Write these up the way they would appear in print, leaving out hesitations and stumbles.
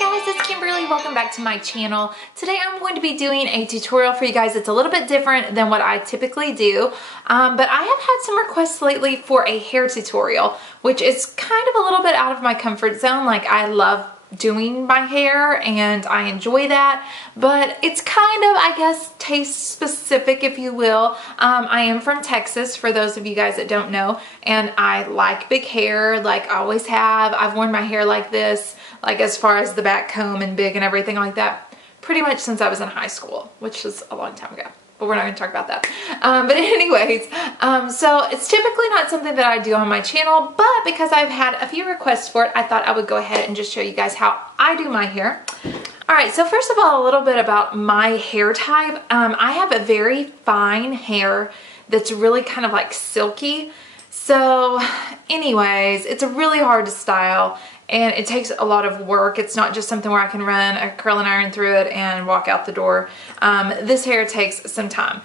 guys, it's Kimberly. Welcome back to my channel. Today I'm going to be doing a tutorial for you guys. It's a little bit different than what I typically do, but I have had some requests lately for a hair tutorial, which is kind of a little bit out of my comfort zone. Like, I love doing my hair and I enjoy that, but it's kind of, I guess, taste specific, if you will. I am from Texas, for those of you guys that don't know, and I like big hair, like I always have. I've worn my hair like this, like as far as the back comb and big and everything like that, pretty much since I was in high school, which is a long time ago. But we're not going to talk about that. But anyways, so it's typically not something that I do on my channel, but because I've had a few requests for it, I thought I would go ahead and just show you guys how I do my hair. Alright, so first of all, a little bit about my hair type. I have a very fine hair that's really kind of like silky. So anyways, it's really hard to style. And it takes a lot of work. It's not just something where I can run a curling iron through it and walk out the door. This hair takes some time.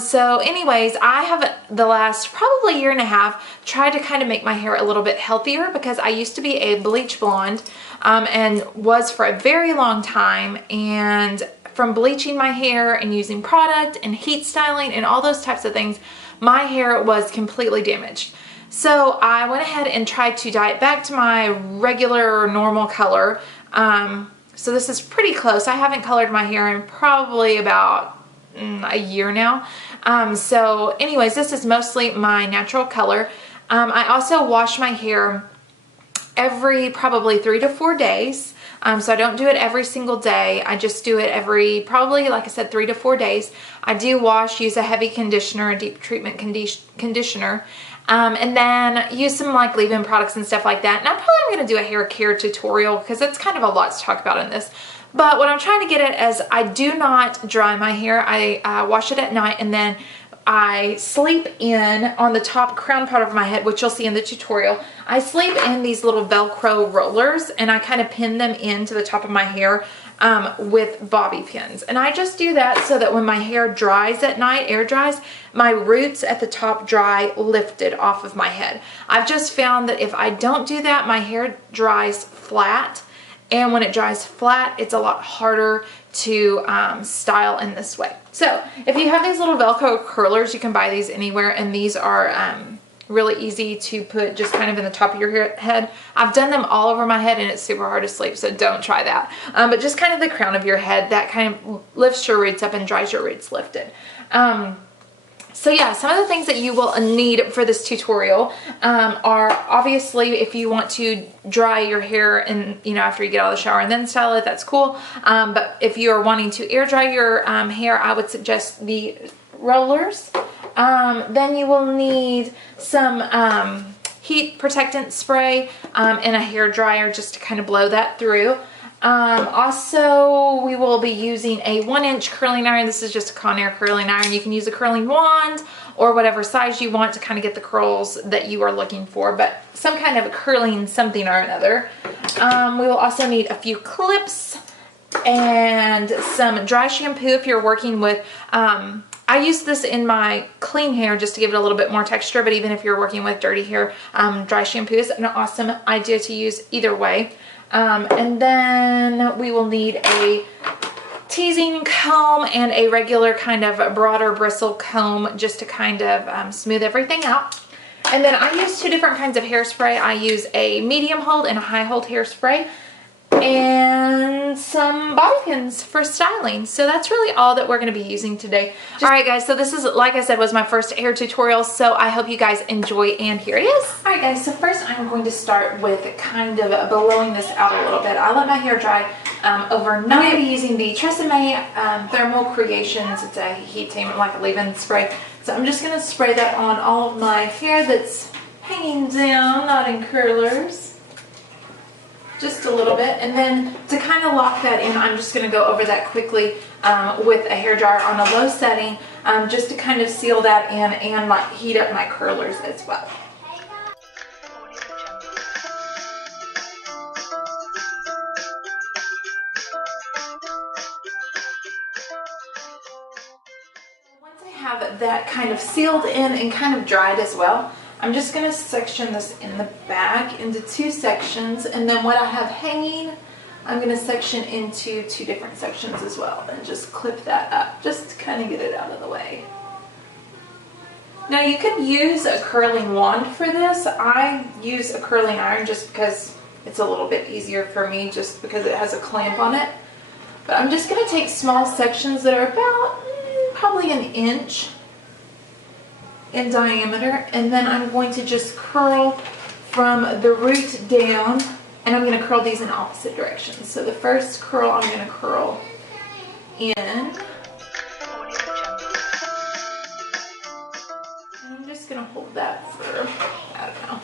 So anyways, I have the last probably year and a half tried to kind of make my hair a little bit healthier, because I used to be a bleach blonde and was for a very long time. And from bleaching my hair and using product and heat styling and all those types of things, my hair was completely damaged. So I went ahead and tried to dye it back to my regular normal color. So this is pretty close. I haven't colored my hair in probably about a year now. So anyways, this is mostly my natural color. I also wash my hair every probably 3 to 4 days. So I don't do it every single day. I just do it every probably, like I said, 3 to 4 days. I do wash, use a heavy conditioner, a deep treatment conditioner. And then use some like leave-in products and stuff like that. And I'm probably going to do a hair care tutorial, because that's kind of a lot to talk about in this. But what I'm trying to get at is I do not dry my hair. I wash it at night, and then I sleep in on the top crown part of my head, which you'll see in the tutorial. I sleep in these little Velcro rollers, and I kind of pin them into the top of my hair with bobby pins. And I just do that so that when my hair dries at night, air dries, my roots at the top dry lifted off of my head. I've just found that if I don't do that, my hair dries flat. And when it dries flat, it's a lot harder to style in this way. So if you have these little Velcro curlers, you can buy these anywhere, and these are really easy to put just kind of in the top of your head. I've done them all over my head, and it's super hard to sleep, so don't try that. But just kind of the crown of your head, that kind of lifts your roots up and dries your roots lifted. So yeah, some of the things that you will need for this tutorial are obviously, if you want to dry your hair and, you know, after you get out of the shower and then style it, that's cool. But if you are wanting to air dry your hair, I would suggest the rollers. Then you will need some heat protectant spray and a hair dryer just to kind of blow that through. Also, we will be using a 1-inch curling iron. This is just a Conair curling iron. You can use a curling wand or whatever size you want to kind of get the curls that you are looking for, but some kind of a curling something or another. We will also need a few clips and some dry shampoo if you're working with, I use this in my clean hair just to give it a little bit more texture, but even if you're working with dirty hair, dry shampoo is an awesome idea to use either way. And then we will need a teasing comb and a regular kind of broader bristle comb just to kind of smooth everything out. And then I use 2 different kinds of hairspray. I use a medium hold and a high hold hairspray, and some bobby pins for styling. So that's really all that we're going to be using today. Alright guys, so this is, like I said, was my first hair tutorial, so I hope you guys enjoy, and here it is. Alright guys, so first I'm going to start with kind of blowing this out a little bit. I let my hair dry overnight. I'm going to be using the Tresemme Thermal Creations. It's a heat treatment, like a leave-in spray. So I'm just going to spray that on all of my hair that's hanging down, not in curlers. Just a little bit, and then to kind of lock that in, I'm just going to go over that quickly with a hairdryer on a low setting, just to kind of seal that in and like heat up my curlers as well. Once I have that kind of sealed in and kind of dried as well, I'm just going to section this in the back into 2 sections, and then what I have hanging I'm going to section into 2 different sections as well and just clip that up just to kind of get it out of the way. Now you could use a curling wand for this. I use a curling iron just because it's a little bit easier for me, just because it has a clamp on it. But I'm just going to take small sections that are about probably an inch in diameter, and then I'm going to just curl from the root down, and I'm going to curl these in opposite directions. So the first curl I'm going to curl in. I'm just going to hold that for, I don't know,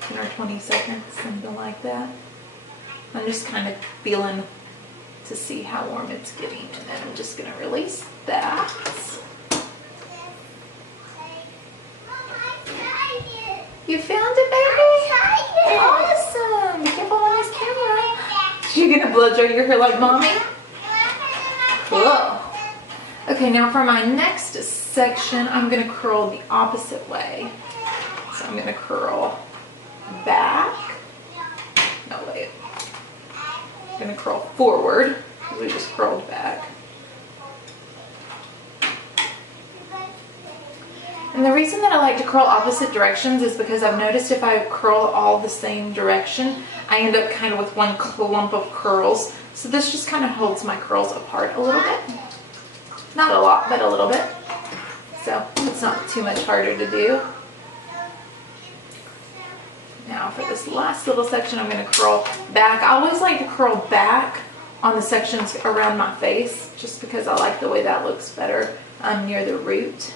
10 or 20 seconds, something like that. I'm just kind of feeling to see how warm it's getting, and then I'm just going to release that. You found it, baby? Awesome! Be careful on this camera. You're going to blow dry your hair like mommy? Cool. Okay, now for my next section, I'm going to curl the opposite way. So I'm going to curl back. No, wait. I'm going to curl forward because we just curled back. And the reason that I like to curl opposite directions is because I've noticed if I curl all the same direction, I end up kind of with one clump of curls. So this just kind of holds my curls apart a little bit. Not a lot, but a little bit. So it's not too much harder to do. Now for this last little section, I'm going to curl back. I always like to curl back on the sections around my face, just because I like the way that looks better near the root.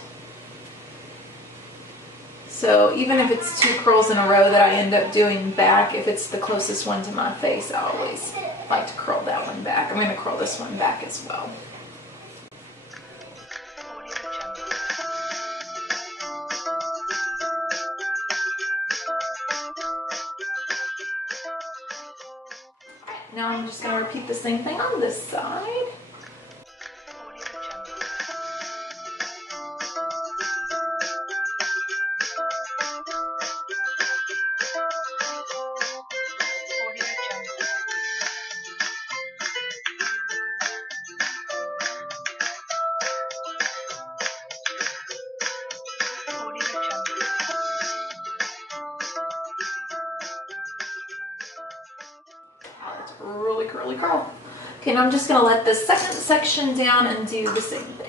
So even if it's 2 curls in a row that I end up doing back, if it's the closest one to my face, I always like to curl that one back. I'm going to curl this one back as well. Now I'm just going to repeat the same thing on this side. Really curly curl. Okay, now I'm just going to let the second section down and do the same thing.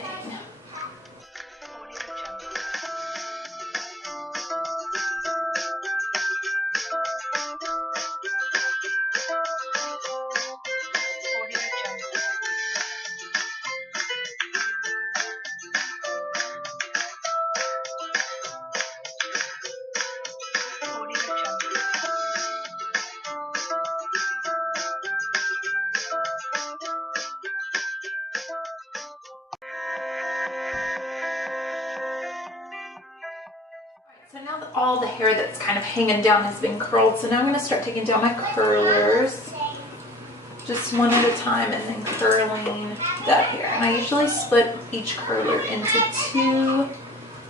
So now that all the hair that's kind of hanging down has been curled, so now I'm going to start taking down my curlers, just one at a time, and then curling that hair. And I usually split each curler into 2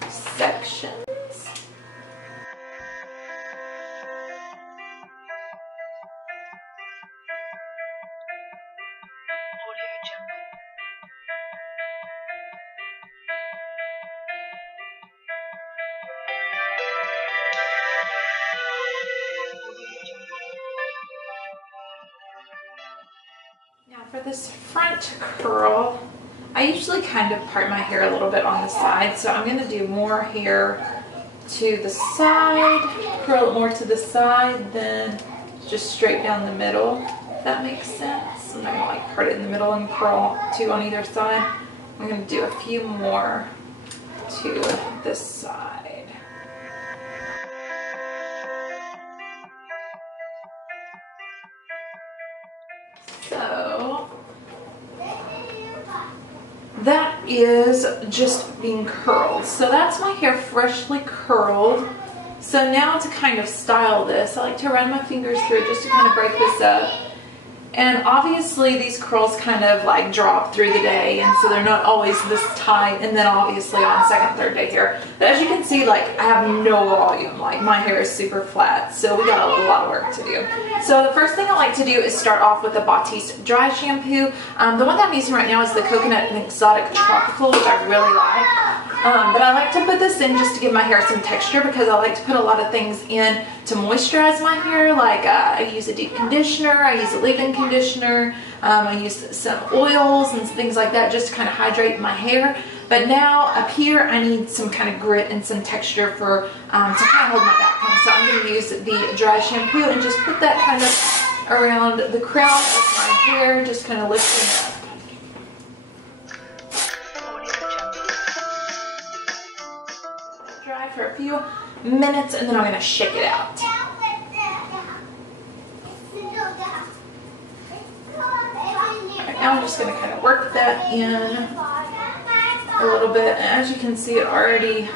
sections. Now for this front curl, I usually kind of part my hair a little bit on the side, so I'm going to do more hair to the side, curl it more to the side than just straight down the middle, if that makes sense. I'm not going to like part it in the middle and curl 2 on either side. I'm going to do a few more to this side. So that is just being curled. So that's my hair freshly curled. So now to kind of style this, I like to run my fingers through it just to kind of break this up. And obviously these curls kind of like drop through the day, and so they're not always this tight, and then obviously on second, third day hair. But as you can see, like I have no volume, like my hair is super flat, so we got a lot of work to do. So the first thing I like to do is start off with the Batiste Dry Shampoo. The one that I'm using right now is the Coconut and Exotic Tropical, which I really like. But I like to put this in just to give my hair some texture, because I like to put a lot of things in to moisturize my hair. Like I use a deep conditioner, I use a leave-in conditioner, I use some oils and things like that just to kind of hydrate my hair. But now up here I need some kind of grit and some texture for to kind of hold my back comb. So I'm going to use the dry shampoo and just put that kind of around the crown of my hair, just kind of lifting it up. Dry for a few minutes, and then I'm going to shake it out. Right now I'm just going to kind of work that in a little bit, and as you can see, it already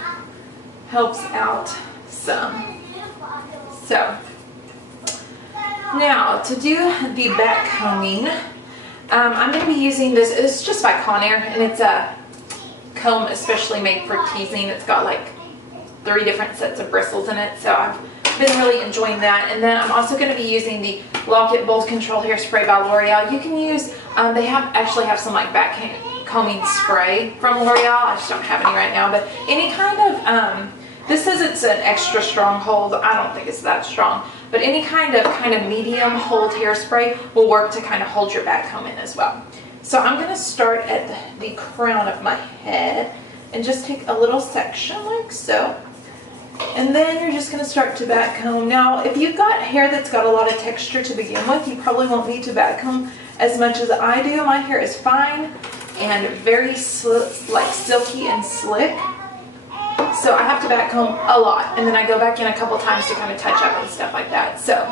helps out some. So now to do the back combing, I'm going to be using this. It's just by Conair, and it's a comb especially made for teasing. It's got like 3 different sets of bristles in it, so I've been really enjoying that. And then I'm also going to be using the Lock-It Bold Control Hairspray by L'Oreal. You can use, they actually have some like back combing spray from L'Oreal. I just don't have any right now, but any kind of, this says it's an extra strong hold. I don't think it's that strong, but any kind of medium hold hairspray will work to kind of hold your back comb in as well. So I'm going to start at the crown of my head and just take a little section like so. And then you're just going to start to back comb. Now, if you've got hair that's got a lot of texture to begin with, you probably won't need to back comb as much as I do. My hair is fine and very like silky and slick, so I have to back comb a lot, and then I go back in a couple times to kind of touch up and stuff like that. So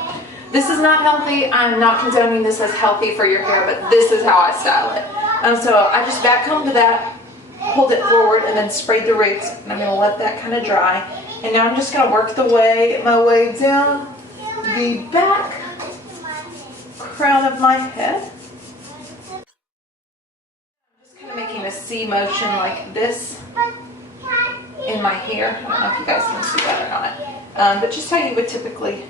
this is not healthy. I'm not condoning this as healthy for your hair, but this is how I style it. So I just back comb to that, hold it forward, and then spray the roots, and I'm going to let that kind of dry. And now I'm just going to work my way down the back crown of my head. I'm just kind of making a C motion like this in my hair. I don't know if you guys can see that or not, but just how you would typically.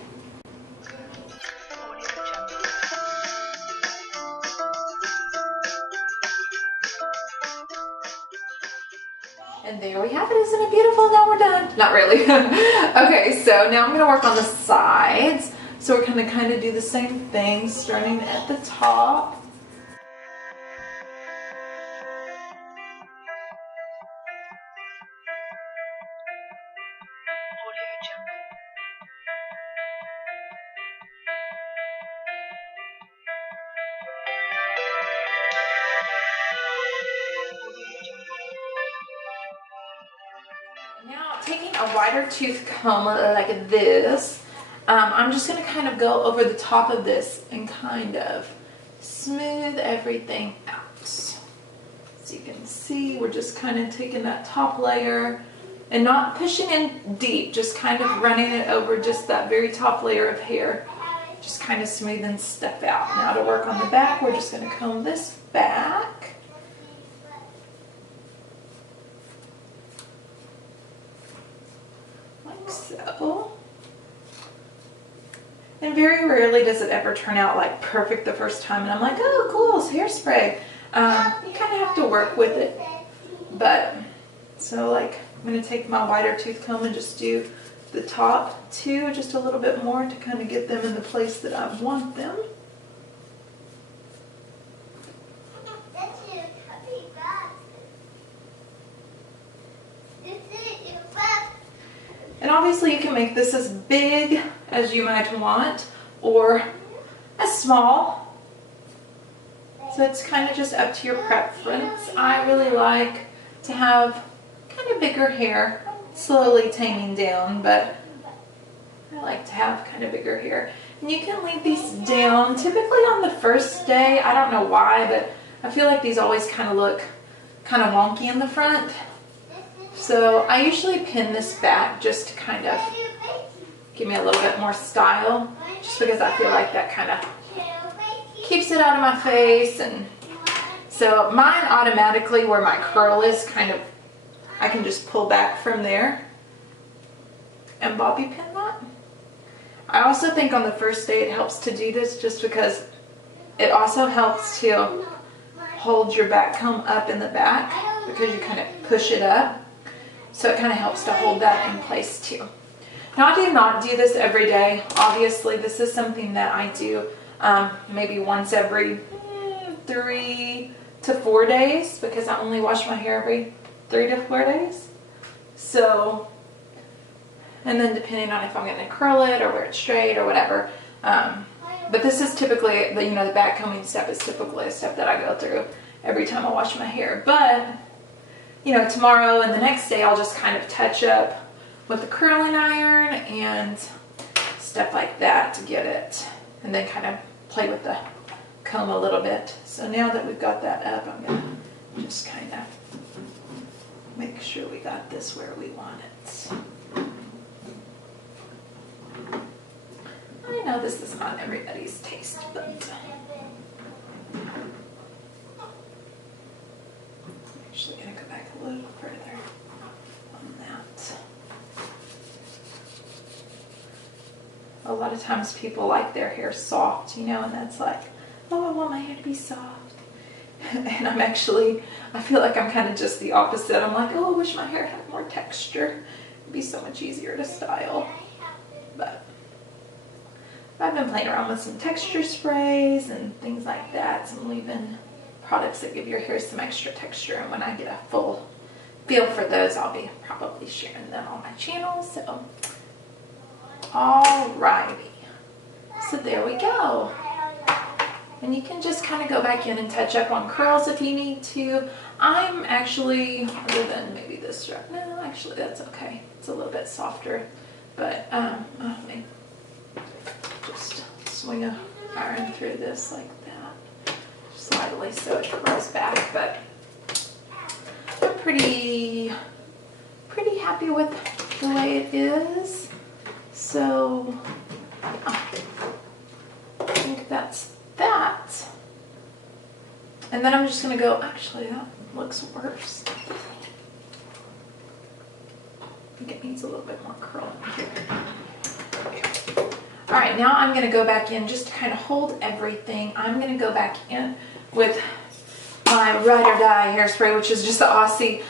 And there we have it. Isn't it beautiful? Now we're done. Not really. Okay, so now I'm going to work on the sides. So we're going to kind of do the same thing, starting at the top. Now, taking a wider tooth comb like this, I'm just going to kind of go over the top of this and kind of smooth everything out. So you can see, we're just kind of taking that top layer and not pushing in deep, just kind of running it over just that very top layer of hair. Just kind of smoothing stuff out. Now to work on the back, we're just going to comb this back. So, and very rarely does it ever turn out like perfect the first time, and I'm like, oh cool, it's hairspray. You kind of have to work with it. But so like I'm going to take my wider tooth comb and just do the top 2 just a little bit more to kind of get them in the place that I want them. And obviously you can make this as big as you might want or as small. So it's kind of just up to your preference. I really like to have kind of bigger hair. I'm slowly taming down, but I like to have kind of bigger hair. And you can leave these down typically on the first day. I don't know why, but I feel like these always kind of look kind of wonky in the front. So I usually pin this back just to kind of give me a little bit more style, just because I feel like that kind of keeps it out of my face. And so mine automatically, where my curl is, kind of, I can just pull back from there and bobby pin that. I also think on the first day it helps to do this just because it also helps to hold your back comb up in the back because you kind of push it up. So it kind of helps to hold that in place too. Now I do not do this every day. Obviously this is something that I do maybe once every 3 to 4 days because I only wash my hair every 3 to 4 days. So, and then depending on if I'm going to curl it or wear it straight or whatever. But this is typically, the back combing step is typically a step that I go through every time I wash my hair. But, tomorrow and the next day I'll just kind of touch up with the curling iron and stuff like that to get it. And then kind of play with the comb a little bit. So now that we've got that up, I'm going to just kind of make sure we got this where we want it. I know this is not everybody's taste, but I'm actually going to go back a little further on that. A lot of times people like their hair soft, and that's like, oh, I want my hair to be soft. And I feel like I'm kind of just the opposite. I'm like, oh, I wish my hair had more texture. It'd be so much easier to style. But I've been playing around with some texture sprays and things like that. Some leave-in products that give your hair some extra texture. And when I get a full feel for those, I'll be probably sharing them on my channel. So, alrighty. So there we go. And you can just kind of go back in and touch up on curls if you need to. I'm actually, other than maybe this strap, no, actually that's okay. It's a little bit softer. But, let me just swing a iron through this like that. Just lightly so it curls back. But I'm pretty happy with the way it is. So, yeah. I think that's that. And then I'm just going to go, actually that looks worse. I think it needs a little bit more curl in here. Alright, now I'm going to go back in just to kind of hold everything. I'm going to go back in with my Ride or Die hairspray, which is just the Aussie.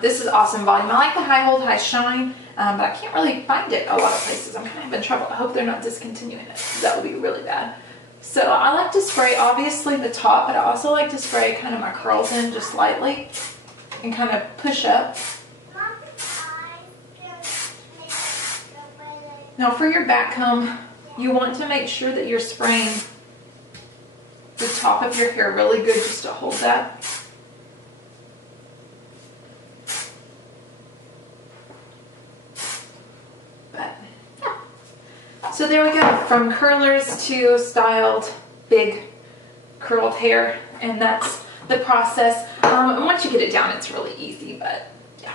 This is Aussome Volume. I like the High Hold, High Shine, but I can't really find it a lot of places. I'm kind of having trouble. I hope they're not discontinuing it, because that would be really bad. So I like to spray obviously the top, but I also like to spray kind of my curls in just lightly and kind of push up. Now for your back comb, you want to make sure that you're spraying the top of your hair really good just to hold that. But yeah. So there we go, from curlers to styled big curled hair, and that's the process. And once you get it down, it's really easy, but yeah.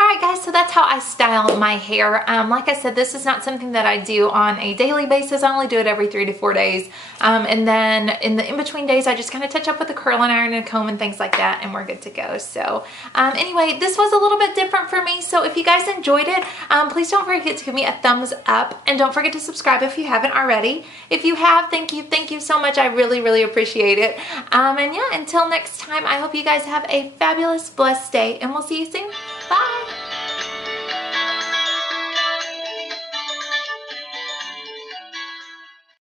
Alright guys, so that's how I style my hair. Like I said, this is not something that I do on a daily basis. I only do it every 3 to 4 days. And then in the in-between days, I just kind of touch up with a curling iron and a comb and things like that, and we're good to go. So anyway, this was a little bit different for me. So if you guys enjoyed it, please don't forget to give me a thumbs up, and don't forget to subscribe if you haven't already. If you have, thank you so much. I really appreciate it. And yeah, until next time, I hope you guys have a fabulous, blessed day, and we'll see you soon. Bye!